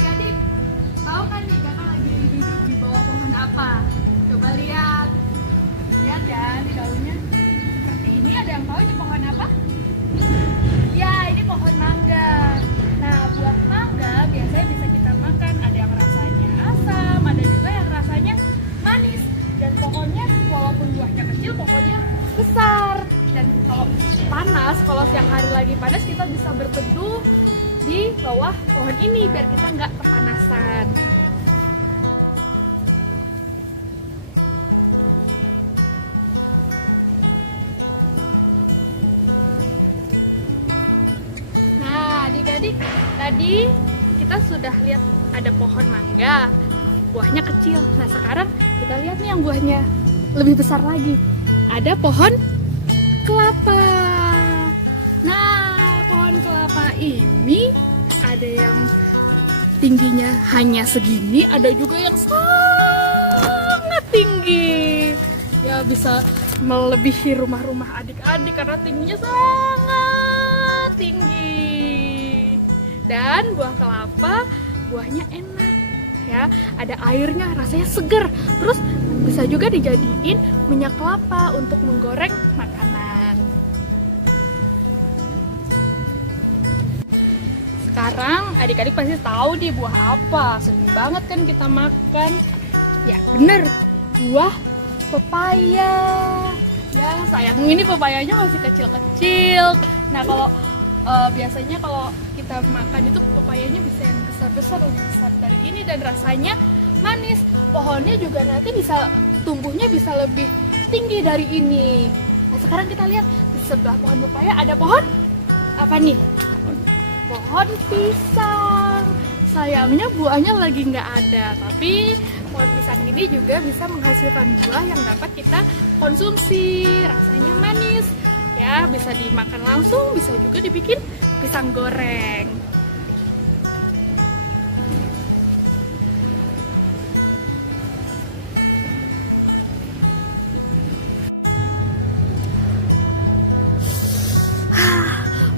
adik-adik, tahu kan nih kakak lagi duduk di bawah pohon apa? Coba lihat. Lihat kan di daunnya. Seperti ini, ada yang tahu ini pohon apa? Ya, ini pohon mangga. Nah, buah mangga biasanya bisa kita makan. Ada yang rasanya asam, ada juga yang rasanya manis. Dan pohonnya, walaupun buahnya kecil, pohonnya besar. Dan kalau panas, kalau siang hari lagi panas, kita bisa berteduh di bawah pohon ini biar kita nggak kepanasan. Nah, adik-adik, tadi kita sudah lihat ada pohon mangga, buahnya kecil. Nah, sekarang kita lihat nih yang buahnya lebih besar lagi. Ada pohon kelapa. Nah, pohon kelapa ini ada yang tingginya hanya segini, ada juga yang sangat tinggi. Ya, bisa melebihi rumah-rumah adik-adik karena tingginya sangat tinggi. Dan buah kelapa, buahnya enak ya, ada airnya, rasanya segar. Terus bisa juga dijadiin minyak kelapa untuk menggoreng makanan. Sekarang adik-adik pasti tahu nih buah apa, sering banget kan kita makan. Ya bener, buah pepaya. Ya sayang ini pepayanya masih kecil-kecil. Nah kalau biasanya kalau kita makan itu pepayanya bisa yang besar-besar, lebih besar dari ini, dan rasanya manis. Pohonnya juga nanti bisa tumbuhnya bisa lebih tinggi dari ini. Nah sekarang kita lihat di sebelah pohon pepaya ada pohon apa nih? Pohon pisang. Sayangnya buahnya lagi nggak ada, tapi pohon pisang ini juga bisa menghasilkan buah yang dapat kita konsumsi. Rasanya manis ya, bisa dimakan langsung, bisa juga dibikin pisang goreng.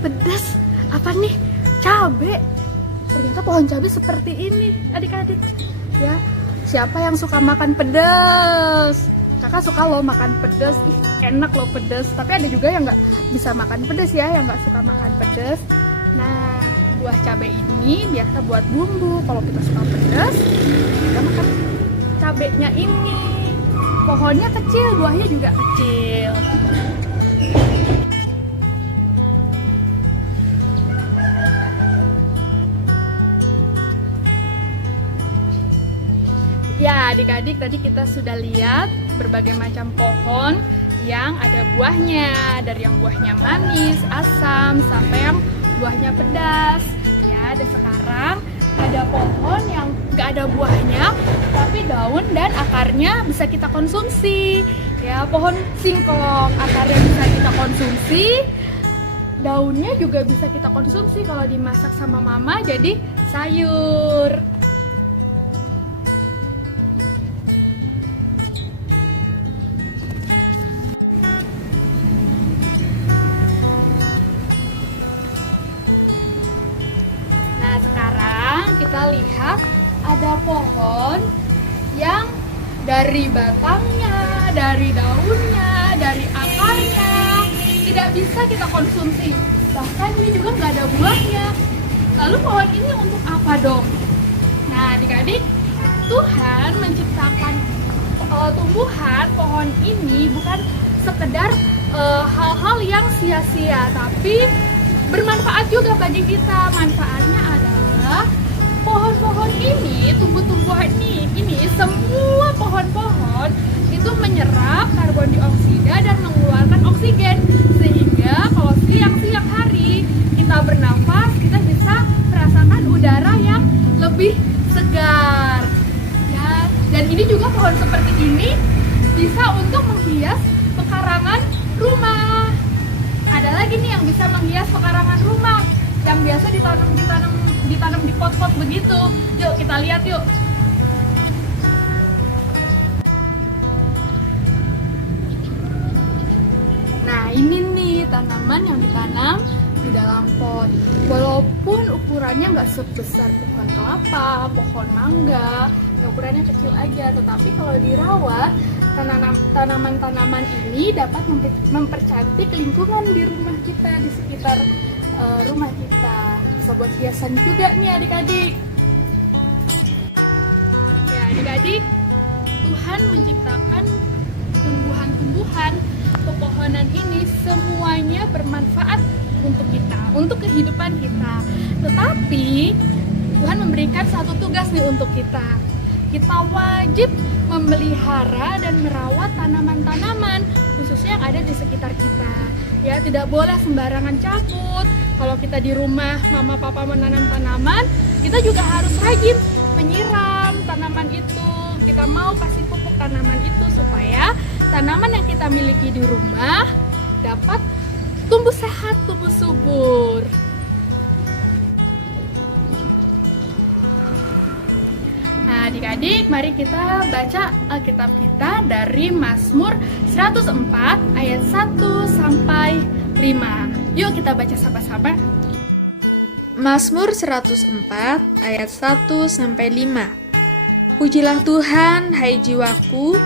Pedas apa nih? Cabe. Ternyata pohon cabe seperti ini adik-adik ya. Siapa yang suka makan pedas? Kakak suka loh makan pedas. Enak loh pedas. Tapi ada juga yang nggak bisa makan pedas ya, yang nggak suka makan pedas. Nah, buah cabe ini biasa buat bumbu. Kalau kita suka pedas, kita makan cabenya ini. Pohonnya kecil, buahnya juga kecil. Ya, adik-adik, tadi kita sudah lihat berbagai macam pohon yang ada buahnya, dari yang buahnya manis, asam, sampai yang buahnya pedas. Ya, dan sekarang ada pohon yang nggak ada buahnya, tapi daun dan akarnya bisa kita konsumsi. Ya, pohon singkong, akarnya bisa kita konsumsi, daunnya juga bisa kita konsumsi kalau dimasak sama mama jadi sayur. Kita lihat ada pohon yang dari batangnya, dari daunnya, dari akarnya tidak bisa kita konsumsi. Bahkan ini juga nggak ada buahnya. Lalu pohon ini untuk apa dong? Nah adik-adik, Tuhan menciptakan tumbuhan pohon ini bukan sekedar hal-hal yang sia-sia, tapi bermanfaat juga bagi kita. Manfaatnya adalah pohon-pohon ini, tumbuh-tumbuhan ini semua pohon-pohon itu menyerap karbon dioksida dan mengeluarkan oksigen, sehingga kalau siang-siang hari kita bernafas, kita bisa merasakan udara yang lebih segar ya. Dan ini juga pohon seperti ini bisa untuk menghias pekarangan rumah. Ada lagi nih yang bisa menghias pekarangan rumah yang biasa ditanam di pot-pot begitu. Yuk kita lihat yuk. Nah ini nih tanaman yang ditanam di dalam pot. Walaupun ukurannya nggak sebesar pohon kelapa, pohon mangga, ya ukurannya kecil aja, tetapi kalau dirawat, tanaman-tanaman ini dapat mempercantik lingkungan di rumah kita, di sekitar rumah kita. Bisa buat hiasan juga nih adik-adik. Ya adik-adik, Tuhan menciptakan tumbuhan-tumbuhan, pepohonan ini semuanya bermanfaat untuk kita, untuk kehidupan kita. Tetapi Tuhan memberikan satu tugas nih untuk kita. Kita wajib memelihara dan merawat tanaman-tanaman, khususnya yang ada di sekitar kita. Ya, tidak boleh sembarangan cabut. Kalau kita di rumah mama papa menanam tanaman, kita juga harus rajin menyiram tanaman itu. Kita mau kasih pupuk tanaman itu supaya tanaman yang kita miliki di rumah dapat tumbuh sehat, tumbuh subur. Nah, adik-adik, mari kita baca Alkitab kita dari Mazmur 104 ayat 1 sampai 5. Yuk kita baca sama-sama. Mazmur 104 ayat 1 sampai 5. Pujilah Tuhan, hai jiwaku,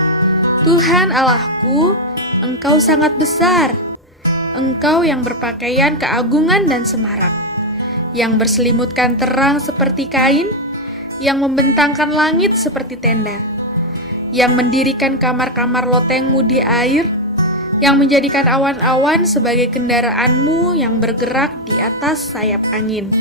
Tuhan Allahku, Engkau sangat besar. Engkau yang berpakaian keagungan dan semarak, yang berselimutkan terang seperti kain, yang membentangkan langit seperti tenda, yang mendirikan kamar-kamar lotengmu di air, yang menjadikan awan-awan sebagai kendaraanmu yang bergerak di atas sayap angin,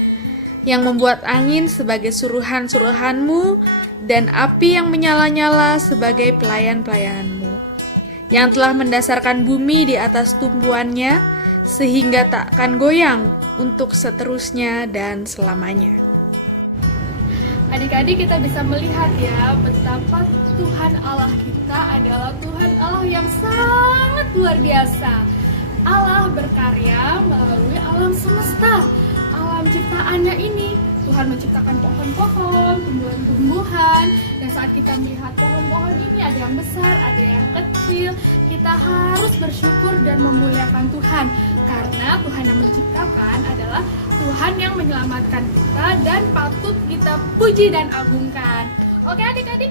yang membuat angin sebagai suruhan-suruhanmu dan api yang menyala-nyala sebagai pelayan-pelayananmu, yang telah mendasarkan bumi di atas tumpuannya sehingga takkan goyang untuk seterusnya dan selamanya. Adik-adik, kita bisa melihat ya betapa Tuhan Allah kita adalah Tuhan Allah yang sangat luar biasa. Allah berkarya melalui alam semesta, alam ciptaannya ini. Tuhan menciptakan pohon-pohon, tumbuhan-tumbuhan, dan saat kita melihat pohon-pohon ini ada yang besar, ada yang kecil, kita harus bersyukur dan memuliakan Tuhan, karena Tuhan yang menciptakan adalah Tuhan yang menyelamatkan kita dan patut kita puji dan agungkan. Oke adik-adik,